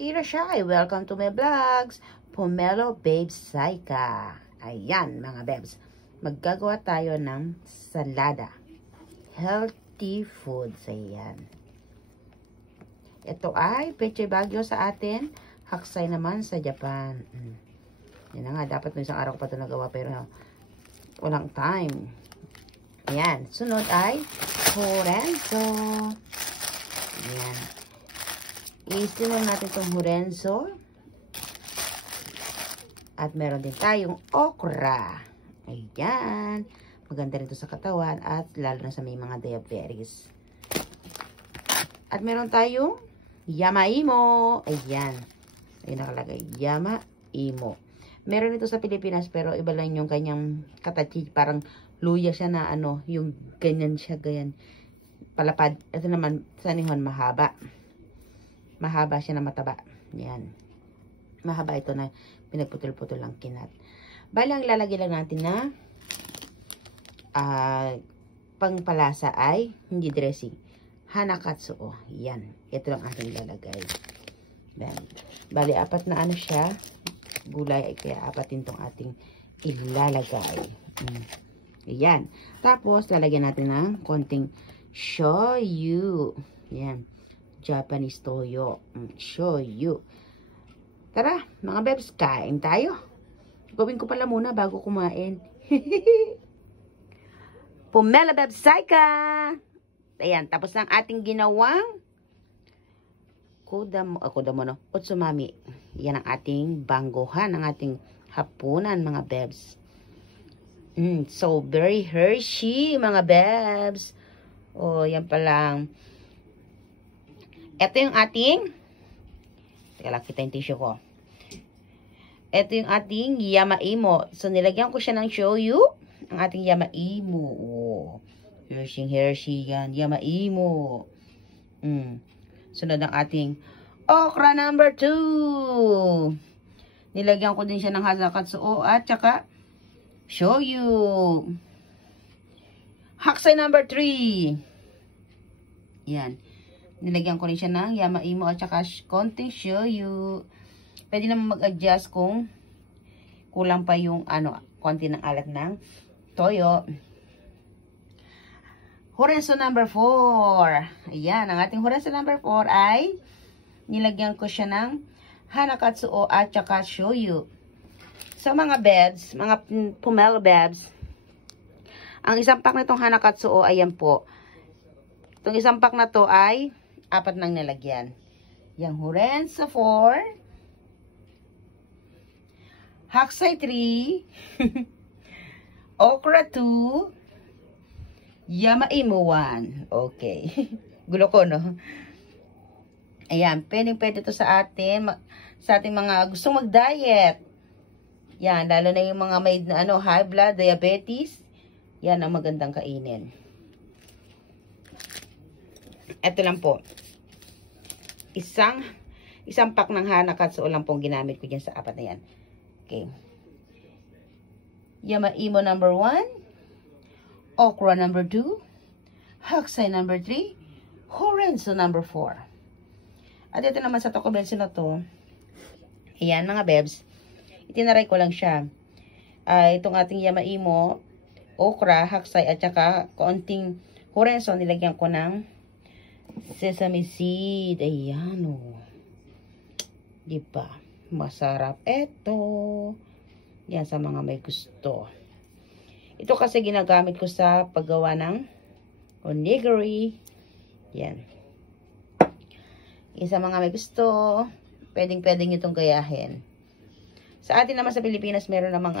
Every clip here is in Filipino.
Irashay! Welcome to my vlogs! Pomelo Babes Saika. Ayan mga babes. Maggagawa tayo ng salada. Healthy foods. Ayan. Ito ay Pechay Baguio sa atin. Haksay naman sa Japan. Yan na nga. Dapat no isang araw ko pa ito nagawa pero walang time. Ayan. Sunod ay Horenzo. Ayan. I-steam natin itong Horenzo. At meron din tayong okra. Ayan. Maganda rin ito sa katawan at lalo na sa may mga diabetes. At meron tayong yamaimo. Ayan. Ayun nakalagay. Yamaimo. Meron ito sa Pilipinas pero iba lang yung kanyang katachi. Parang luya siya na ano. Yung ganyan siya. Ganyan. Palapad. Ito naman sa Nihon mahaba. Mahaba siya na mataba. Yan. Mahaba ito na pinagputol-putol lang kinat. Bali, ang lalagay lang natin na pangpalasa ay hindi dressing. Hanakatsuo. Yan. Ito lang ating lalagay. Yan. Bali, apat na ano siya. Gulay ay kaya apatin tong ating ilalagay. Yan. Tapos, lalagyan natin ng konting shoyu. Yan. Japanese toyo. Shoyu. Tara, mga bebs, kain tayo. Gawin ko pala muna bago kumain. Pomelo Babes Saika. Ayan, tapos ng ating ginawang kodamo, utsumami. Yan ang ating banggohan, ang ating hapunan, mga bebs. So, very Hershey, mga bebs. Oh, yan pa lang. Ito yung ating, teka lang, kita yung tissue ko. Ito yung ating yamaimo. So, nilagyan ko siya ng shoyu. Ang ating yamaimo. Oh, Hershey yan. Yamaimo. Sunod ang ating okra number 2. Nilagyan ko din siya ng hanakatsuo at saka shoyu. Haksay number 3. Yan. Nilagyan ko rin siya ng yamaimo at saka konting shoyu. Pwede naman mag-adjust kung kulang pa yung konti ng alat ng toyo. Horenzo number 4. Ayan, ang ating Horenzo number 4 ay nilagyan ko siya ng hanakatsuo at saka shoyu. So mga bebs, mga Pomelo Babes, ang isang pack na itong hanakatsuo, ayan po. Itong isang pack na to ay 4 nang nilagyan. Yang Horenzo 4. Haksay 3. Okra 2. Yamaimo 1. Okay. Gulo ko, no? Ayan. Pwede to sa atin. Sa ating mga gustong mag-diet. Yan. Lalo na yung mga may high blood, diabetes. Yan ang magandang kainin. Ito lang po. Isang pack ng hanakatsuo lang pong ginamit ko dyan sa 4 na yan. Okay. Yamaimo number 1. Okra number 2. Haksay number 3. Horenzo number 4. At ito naman sa Taco Bell na to. Ayan mga bebs. Itinaray ko lang siya. Itong ating yamaimo, okra, haksay at saka konting Horenzo nilagyan ko ng sesame seed. Ayan o. Diba? Masarap. Ito. Yan sa mga may gusto. Ito kasi ginagamit ko sa paggawa ng onigiri. Yan. Yan sa mga may gusto. Pwedeng itong gayahin. Sa atin naman sa Pilipinas, meron namang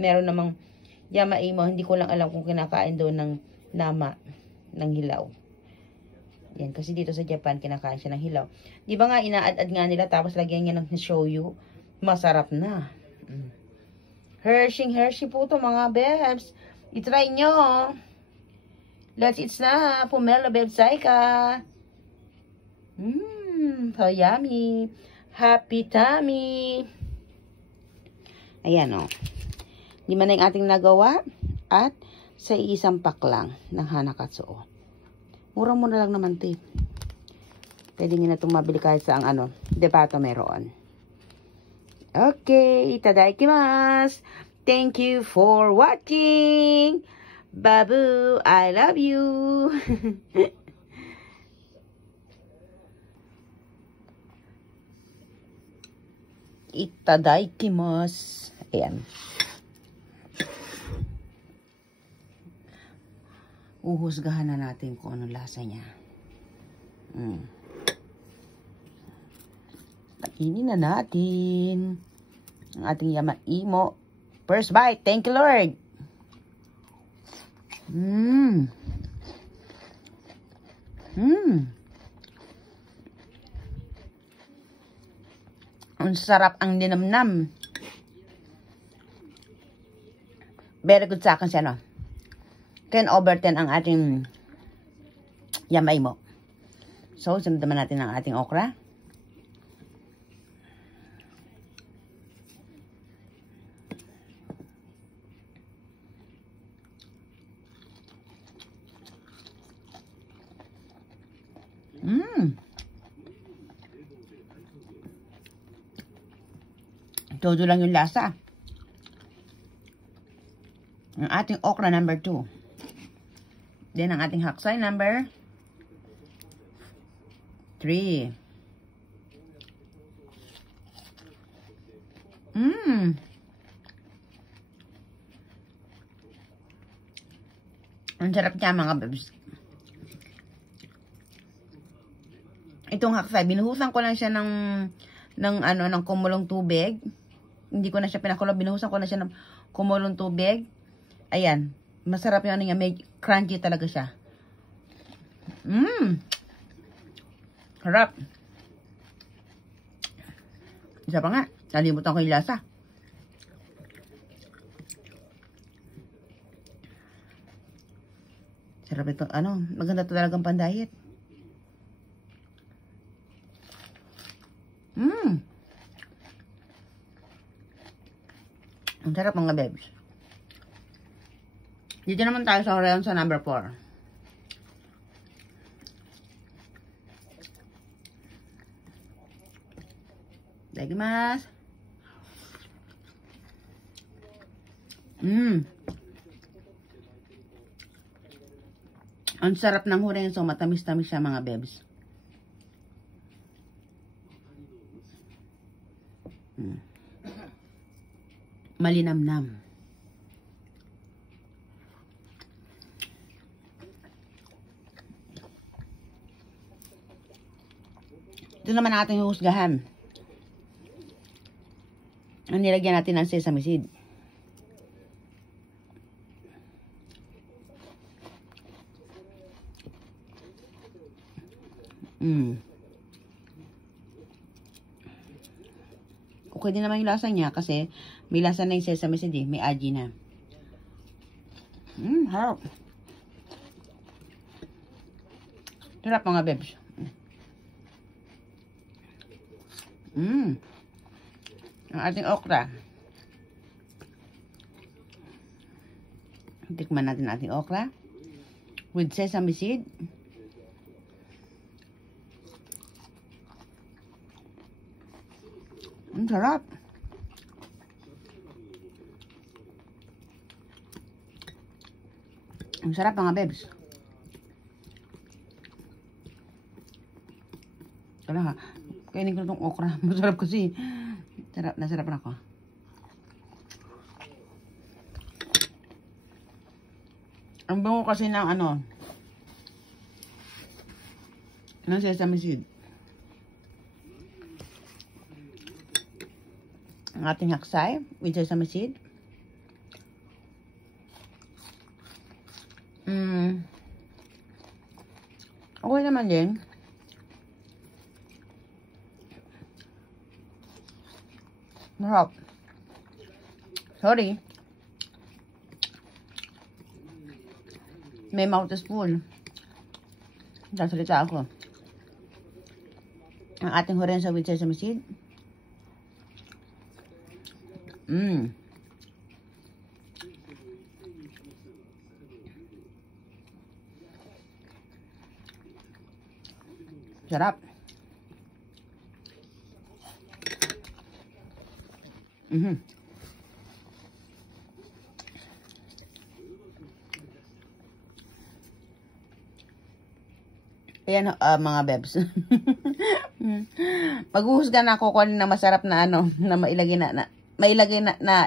meron namang yamaimo. Hindi ko lang alam kung kinakain doon ng nama, ng hilaw. Yan, kasi dito sa Japan, kinakain siya ng hilaw. Di ba nga, ina-add nga nila, tapos lagyan niya ng shoyu. Masarap na. Hershey po ito, mga bebs. I-try nyo. Let's eat na. Pomelo Babes Saika. So yummy. Happy tummy. Ayan, o. Lima na yung ating nagawa. At sa isang pack lang ng hanakatsuo. Mura-mura lang naman, tip. Pwede nyo na itong mabili kahit sa ang depato meron. Okay, itadakimasu. Thank you for watching. Babu, I love you. Itadakimasu. Ayan. Uhusgahan na natin kung anong lasa niya. Kainin na natin ang ating yamaimo. First bite. Thank you, Lord. Ang sarap ang dinamnam. Very good sa akin siya, no? 10/10 ang ating yamaimo. So, sunod naman natin ang ating okra. Todo lang yung lasa. Ang ating okra number 2. Then, ang ating haksay number 3. Ang sarap niya, mga babes. Itong haksay, binuhusan ko lang siya ng kumulong tubig. Hindi ko na siya pinakulo, binuhusan ko na siya ng kumulong tubig. Ayan, masarap yung niya, may crunchy talaga siya. Harap. Isa pa nga, nalimutan ko yung lasa. Sarap ito, maganda ito talagang pan-diet. Ang sarap, mga bebs. Dito naman tayo sa Horeon sa number 4. Itadakimasu. Ang sarap ng Horeon, so matamis-tamis siya, mga bebs. Malinamnam. Ito naman natin husgahan. Ang nilagyan natin ng sesame seed. Okay din naman yung lasa niya kasi may lasa na yung sesame seed eh. May aji na. Harap. Sarap, mga bebs. Ang ating okra. Tikman natin ang ating okra with sesame seed. Ang sarap. Ang sarap, mga bebs. Kaya kainin ko itong okra. Masarap kasi. Nasarap na ako. Ang bango kasi ng ng sesame seed. Ang ating haksay with sesame seed. Okay naman din. Masarap. Sorry. May mouth is full. Sasalita ako. Ang ating horensa with sesame seed. Sarap. Ayan, mga bebs. Maghuhusga na ako kung ano na masarap na ano, na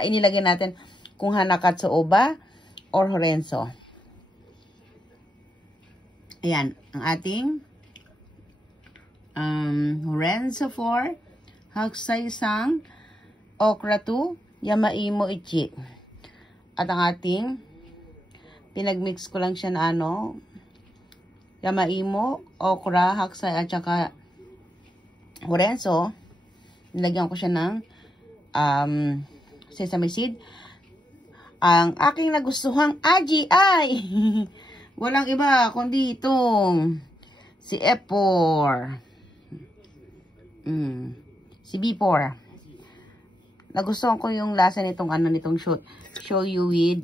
inilagay natin kung Hanakatsu ba or Horenzo. Ayan, ang ating Horenzo 4, Hakusai Sang, Okra 2, Yamaimo Ichi. At ang ating, pinagmix ko lang siya na ano, Yamaimo, okra, haksay, at saka Horenzo. Nilagyan ko siya ng sesame seed. Ang aking nagustuhang aji ay walang iba kundi itong si F4. Si B4. Nagustuhan ko yung lasa nitong nitong shoyu with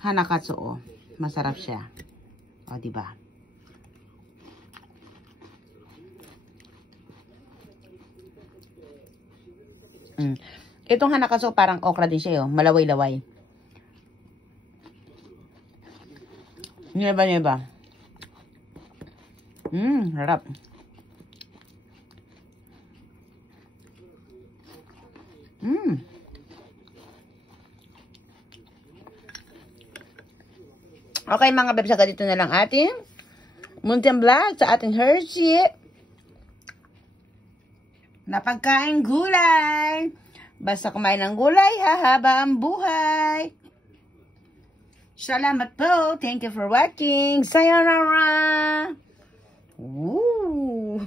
Hanakatsu. Masarap siya. O, diba? Itong Hanakatsu parang okra din siya, malaway-laway. Neba. Harap. Okay mga bebs, dito na lang ating munting vlog sa ating Hershey na pagkain gulay. Basta kumain ng gulay, hahaba ang buhay. Salamat po. Thank you for watching. Sayonara. Woo!